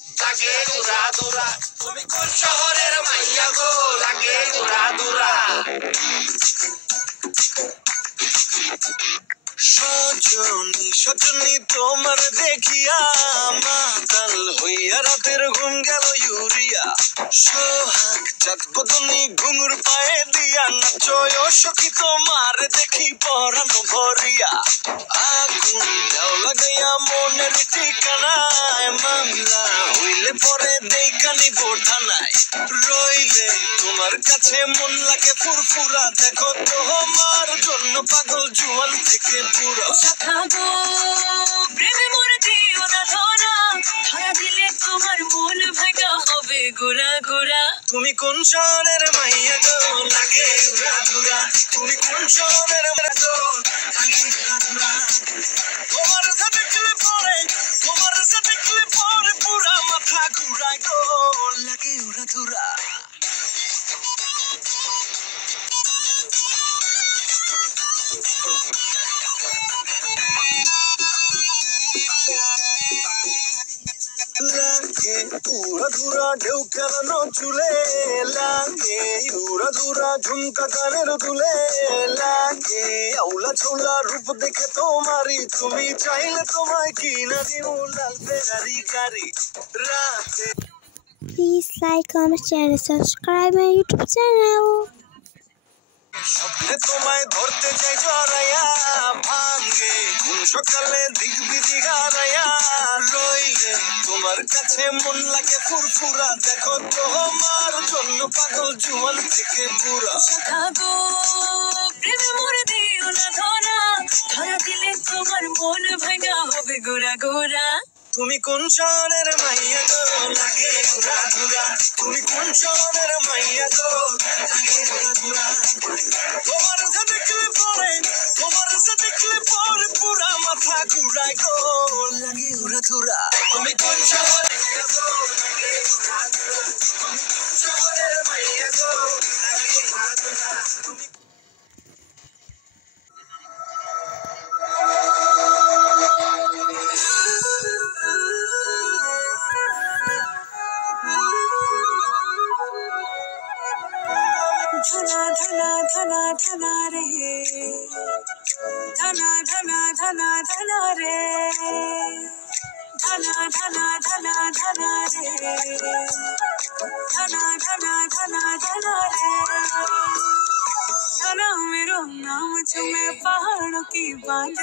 লাগে উড়া দুরা তুমি কোন শহরের মাইয়া গো লাগে উড়া দুরা সজনী সজনী তোমার দেখিয়া মাতাল হইয়া রাতের ঘুম গেল ইউরিয়া সোহাগ চাঁদ বদনী ঘুঙুর পায়ে দিয়া নাচয় সখী তোমার দেখি পরানো ভরিয়া আগুন দাও লাগাইয়া মনের ঠিকানায় মামলা হইলে পরে দেখা নিব থানায় রইলে তোমার কাছে মন লাগে ফুরফুরা দেখো তোমার জন্য পাগল জুয়ান থেকে পুরা থাকো প্রেমে মরে দিও না ধরা ধরা দিলে তোমার মন ভাঙা হবে গোরা গোরা তুমি কোন শহরের মাইয়া গো লাগে উড়া ধুরা তুমি কোন শহরের মাইয়া গো লাগে উড়া ধুরা তোমার সাথে দেখলে পরে পুরা মাথা ঘুরায় গো লাগে উড়া ধুরা লাগে উড়া ধুরা ঢেউ খেলানো চুলে লাগে উড়া ধুরা ঝুমকা কানের দুলে লাগে আউলা ঝোলা রূপ দেখে তোমারই তুমি চাইলে তোমায় কিনা দিও লাল ফেরারি গাড়ি রাতে Please like, comment, share, and subscribe my YouTube channel. স্বপ্নে তোমায় ধরতে চাই জড়াইয়া ভাঙে ঘুম সকালে দিক বিধি হারাইয়া রইলে তোমার কাছে মন লাগে ফুরফুরা দেখো তোমার জন্য পাগল জুয়ান থেকে পুরা থাকো প্রেমে মরে দিও না ধরা ধরা দিলে তোমার মন ভাঙা হবে গোরা গোরা তুমি কোন শহরের মাইয়া গো লাগে উড়া ধুরা তুমি কোন শহরের মাইয়া গো লাগে উড়া ধুরা তোমার সাথে দেখলে পরে পুরা মাথা ঘুরায় গো লাগে উড়া ধুরা তুমি কোন শহরের মাইয়া গো লাগে উড়া ধুরা তুমি কোন শহরের মাইয়া গো লাগে উড়া ধুরা धना धना धना धना रे धना धना धना धना रे धना धना धना धना रे धना धना धना धना रे धना मेरो नाम चुमे पहाड़ों की बात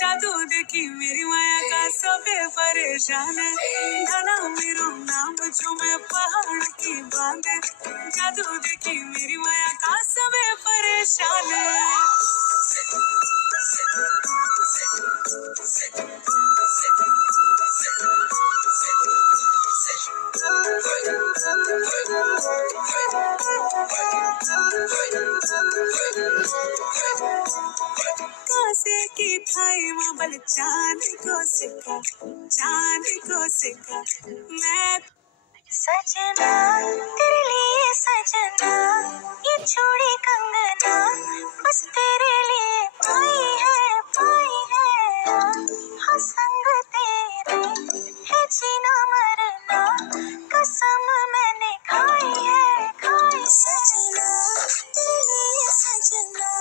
जादू देखी मेरी माया का सबे परेशान धना मेरो नाम चुमे पहाड़ों की बात जादू देखी मेरी माया का सबे परेशान कासे की थाई माबल चांद को सिक्का मैं सजना तेरे लिए सजना ये चूड़ी कंगना बस तेरे लिए पाई है हाँ संग तेरे है जीना मरना कसम मैंने खाई है सजना तेरे लिए सजना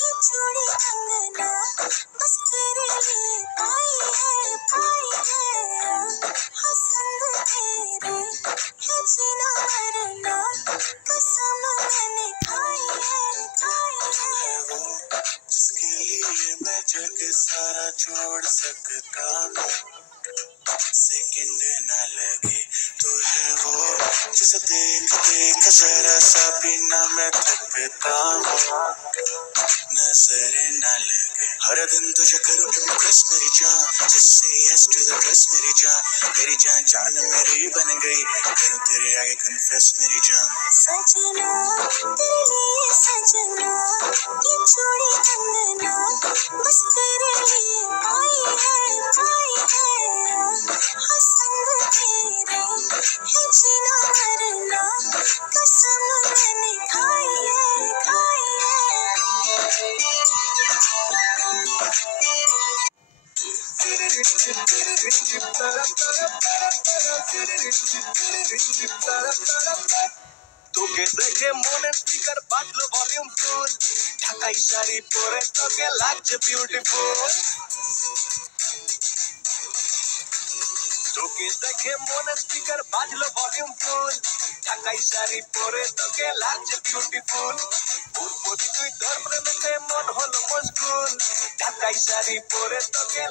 ये चूड़ी कंगना बस तेरे लिए पाई है हाँ संग तेरे है जीना मरना कसम मैंने खाई है जिसके लिए मैं जग सारा छोड़ सकता हूँ सेकंड न लगे तू है वो जिसे देख जरा सा भी ना मैं थकता हूँ नजर न लगे हर दिन तुझे करूँ इम्प्रेस मेरी जान जिससे यस टू द ड्रेस मेरी जान जान मेरी बन गई करूँ तेरे आगे कन्फेस मेरी जान सजना तेरे लिए सजना ये चूड़ी कंगना बस तेरे लिए पाई है हाँ संग तेरे है जीना मरना कसम मैंने खाई है তোকে দেখে মনের স্পিকার বাজলো ভলিউম ফুল, ঢাকাই শাড়ি পরে তোকে লাগছে বিউটিফুল। তোকে দেখে মনের স্পিকার বাজলো ভলিউম ফুল, ঢাকাই শাড়ি পরে তোকে লাগছে বিউটিফুল। তুই তোর প্রেমেতে মন হলো মশগুল, ঢাকাই শাড়ি পরে তোকে